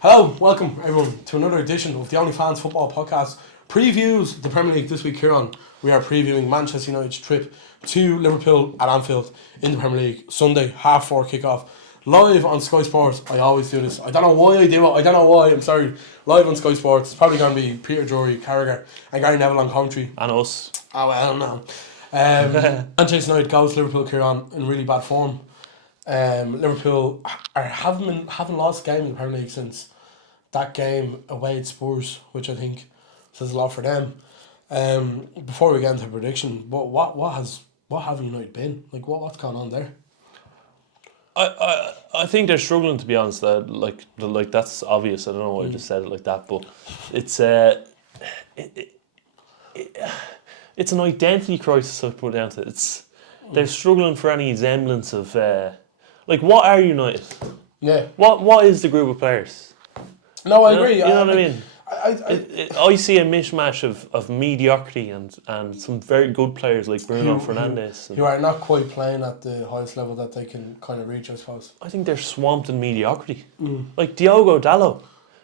Hello, welcome everyone to another edition of the Only Fans Football Podcast. Previews the Premier League this week here on. We are previewing Manchester United's trip to Liverpool at Anfield in the Premier League. Sunday, 4:30 kickoff. Live on Sky Sports. I always do this. I don't know why I do it. I don't know why. I'm sorry. Live on Sky Sports. It's probably going to be Peter Drury, Carragher and Gary Neville on commentary. And us. Oh, well, no. Manchester United goes to Liverpool here on in really bad form. Liverpool haven't lost a game in the Premier League since that game away at Spurs, which I think says a lot for them. Before we get into prediction, what have United been like? What's going on there? I think they're struggling, to be honest. Like that's obvious. I don't know why I just said it like that, but it's it's an identity crisis. I put down to it. They're struggling for any semblance of what are United? Yeah. What is the group of players? No, I agree. You know what I mean? I I see a mishmash of mediocrity and some very good players like Bruno Fernandes. who are not quite playing at the highest level that they can kind of reach, I suppose. I think they're swamped in mediocrity. Like Diogo Dalot,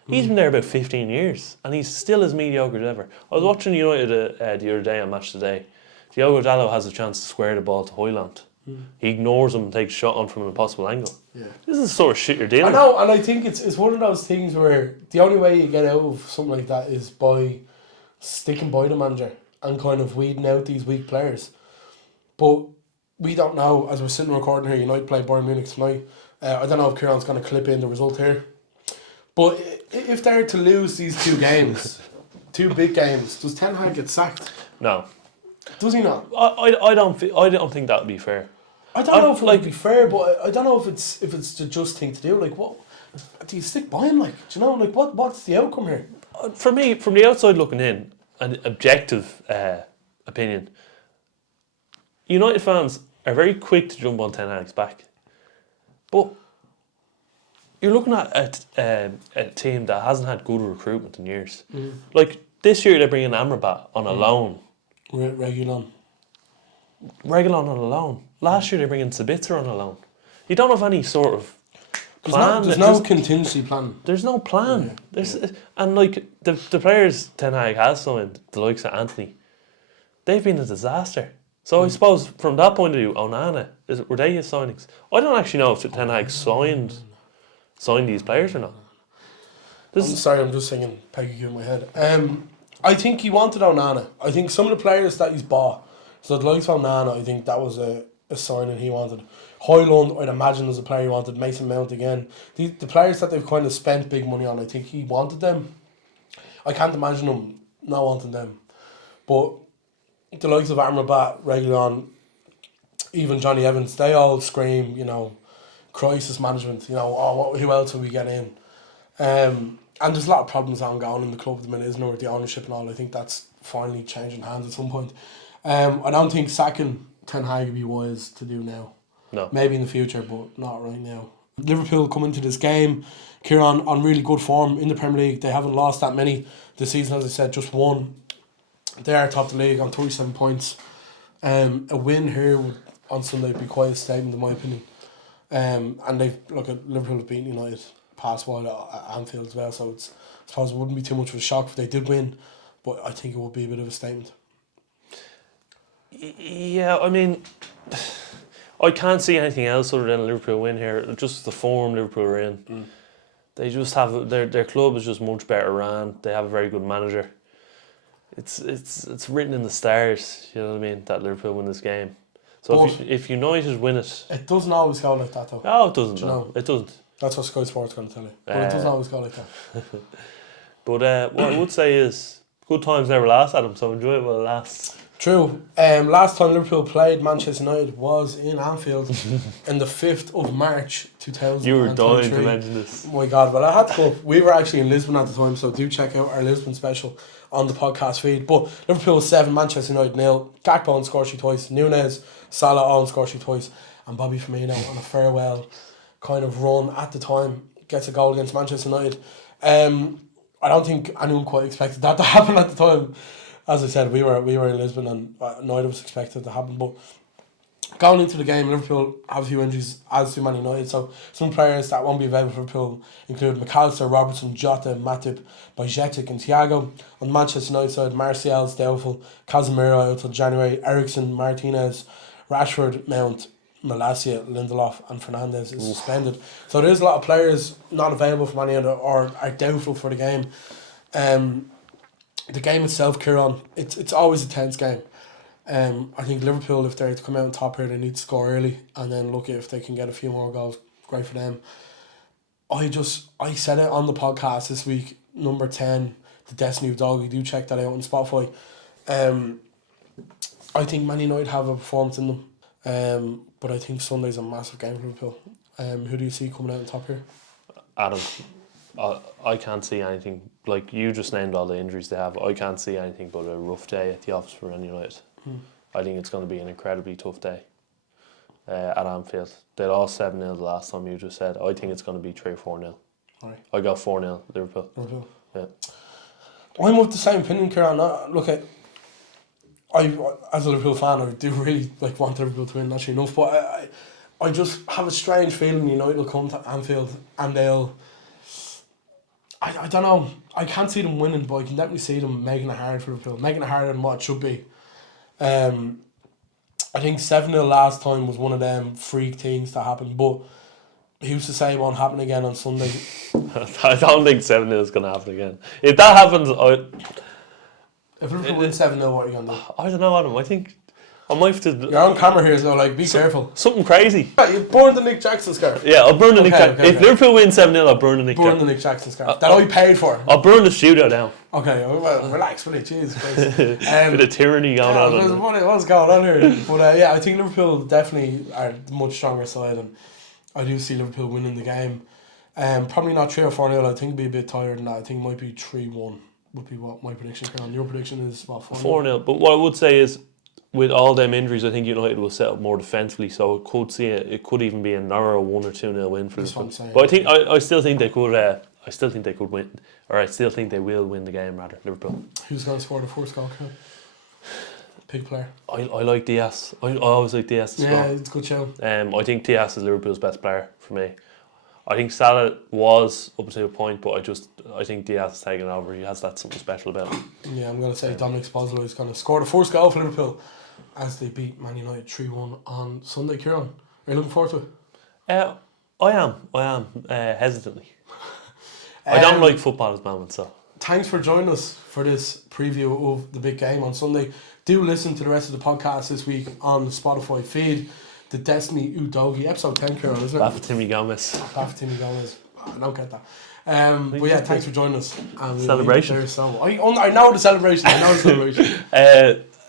he's been there about 15 years and he's still as mediocre as ever. I was watching United the other day on Match Today. Diogo Dalot has a chance to square the ball to Højlund. He ignores him and takes a shot on from an impossible angle. Yeah. This is the sort of shit you're dealing with. I know, and I think it's one of those things where the only way you get out of something like that is by sticking by the manager and kind of weeding out these weak players. But we don't know, as we're sitting recording here, United play Bayern Munich tonight. I don't know if Kieran's going to clip in the result here. But if they're to lose these two games, two big games, does Ten Hag get sacked? No. Does he not? I don't think that would be fair. I don't know if it would be fair, but I don't know if it's the just thing to do. Like, what do you stick by him? Like, do you know? Like, what's the outcome here? For me, from the outside looking in, an objective opinion, United fans are very quick to jump on Ten Hag's back, but you're looking at a team that hasn't had good recruitment in years. Like this year, they're bringing Amrabat on a loan. Regulon on a loan. Last year they bring in Sabitzer on a loan. You don't have any sort of plan. There's no contingency plan. There's no plan. And like the players Ten Hag has signed, the likes of Anthony, they've been a disaster. So I suppose from that point of view, Onana, were they his signings? I don't actually know if Ten Hag signed these players or not. I'm sorry, I'm just singing Peggy in my head. I think he wanted Onana. I think some of the players that he's bought, so the likes of Onana, I think that was a signing he wanted. Højlund, I'd imagine, was a player he wanted. Mason Mount again. The players that they've kind of spent big money on, I think he wanted them. I can't imagine him not wanting them. But the likes of Amrabat, Reguilon, even Johnny Evans, they all scream, crisis management. Who else will we get in? And there's a lot of problems ongoing in the club at the minute, isn't there, with the ownership and all. I think that's finally changing hands at some point. I don't think sacking Ten Hag would be wise to do now. No. Maybe in the future, but not right now. Liverpool come into this game, Kieran, on really good form in the Premier League. They haven't lost that many this season, as I said, just one. They are top of the league on 37 points. A win here on Sunday would be quite a statement, in my opinion. And Liverpool have beaten United past while at Anfield as well, so I suppose it wouldn't be too much of a shock if they did win, but I think it would be a bit of a statement. Yeah, I mean, I can't see anything else other than a Liverpool win here. Just the form Liverpool are in. They just have their club is just much better ran. They have a very good manager. It's written in the stars, you know what I mean, that Liverpool win this game. So if United win it, it doesn't always go like that though. No, it doesn't. No, it doesn't. That's what Sky Sports going to tell you. But it doesn't always go like that. But what I would say is, good times never last, Adam, so enjoy it while it lasts. True. Last time Liverpool played Manchester United was in Anfield in the 5th of March 2023. You were dying to mention this. Oh my God, well I had to go. We were actually in Lisbon at the time, so do check out our Lisbon special on the podcast feed. But Liverpool 7, Manchester United 0. Gakpo scored twice. Nunez, Salah all scored twice. And Bobby Firmino on a farewell kind of run at the time gets a goal against Manchester United. I don't think anyone quite expected that to happen at the time. As I said, we were in Lisbon and neither was expected to happen. But Going into the game, Liverpool have a few injuries, as do Man United. So some players that won't be available for Liverpool include McAllister, Robertson, Jota, Matip, Bajcetic and Thiago. On the Manchester United side, Martial's doubtful, Casemiro out until January, Ericsson, Martinez, Rashford, Mount, Malacia, Lindelof and Fernandes is suspended. So there's a lot of players not available for Man United or are doubtful for the game. The game itself, Kieran, it's always a tense game. I think Liverpool, if they're to come out on top here, they need to score early and then look if they can get a few more goals. Great for them. I said it on the podcast this week, number 10, the Destiny of Doggy. Do check that out on Spotify. I think Man United have a performance in them, but I think Sunday's a massive game for Liverpool. Who do you see coming out on top here? Adam, I can't see anything. Like you just named all the injuries they have. I can't see anything but a rough day at the office for Man United. I think it's going to be an incredibly tough day at Anfield. They lost 7-0 the last time you just said. I think it's going to be 3 or 4-0. Right. I got 4-0 Liverpool. Yeah. I'm of the same opinion, Kieran. Look at, I as a Liverpool fan, I do really want Liverpool to win, naturally enough. But I just have a strange feeling United will come to Anfield and they'll. I don't know. I can't see them winning, but I can definitely see them making it hard for Liverpool, making it harder than what it should be. I think 7-0 last time was one of them freak things that happened, but who's to say it won't happen again on Sunday? I don't think 7-0 is going to happen again. If that happens, if Liverpool win 7-0, what are you going to do? I don't know, Adam. I think I might have to. You're on camera here, so be careful. Something crazy. Yeah, you burned the Nick Jackson scarf. Yeah, I'll burn the Nick Jackson. If Liverpool win 7-0, I'll burn the Nick Jackson. Burn the Nick Jackson scarf. That I paid for. I'll burn the studio down. Okay, well, relax, will you? Jesus Christ. Bit of tyranny going on. What's going on here? But I think Liverpool definitely are the much stronger side, and I do see Liverpool winning the game. Probably not 3 or 4-0. I think it'd be a bit tighter than that. I think it might be 3-1. Would be what my prediction is. Your prediction is what, 4-0. But what I would say is, with all them injuries, I think United will set up more defensively. So it could even be a narrow 1 or 2-0 win for Liverpool. But I still think they could. I still think they could win, or I still think they will win the game. Rather, Liverpool. Who's going to score the first goal? Big player. I like Diaz. I always like Diaz to score. Yeah, it's a good show. I think Diaz is Liverpool's best player for me. I think Salah was up to a point, but I think Diaz has taken over. He has that something special about him. Yeah, I'm going to say Dominic Szoboszlai is going to score the first goal for Liverpool as they beat Man United 3-1 on Sunday. Kieran, are you looking forward to it? I am hesitantly. I don't like football at the moment, so. Thanks for joining us for this preview of the big game on Sunday. Do listen to the rest of the podcast this week on the Spotify feed. The Destiny Udogi, episode 10, Kieran, isn't it? Bafétimí Gomes. Bafétimí Gomes. I don't get that. But yeah, thanks for joining us. Celebration. I know the celebration.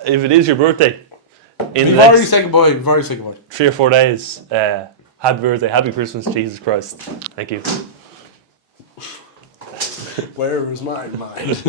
If it is your birthday, we've already said goodbye. 3 or 4 days. Happy birthday, happy Christmas, Jesus Christ. Thank you. Where is my mind?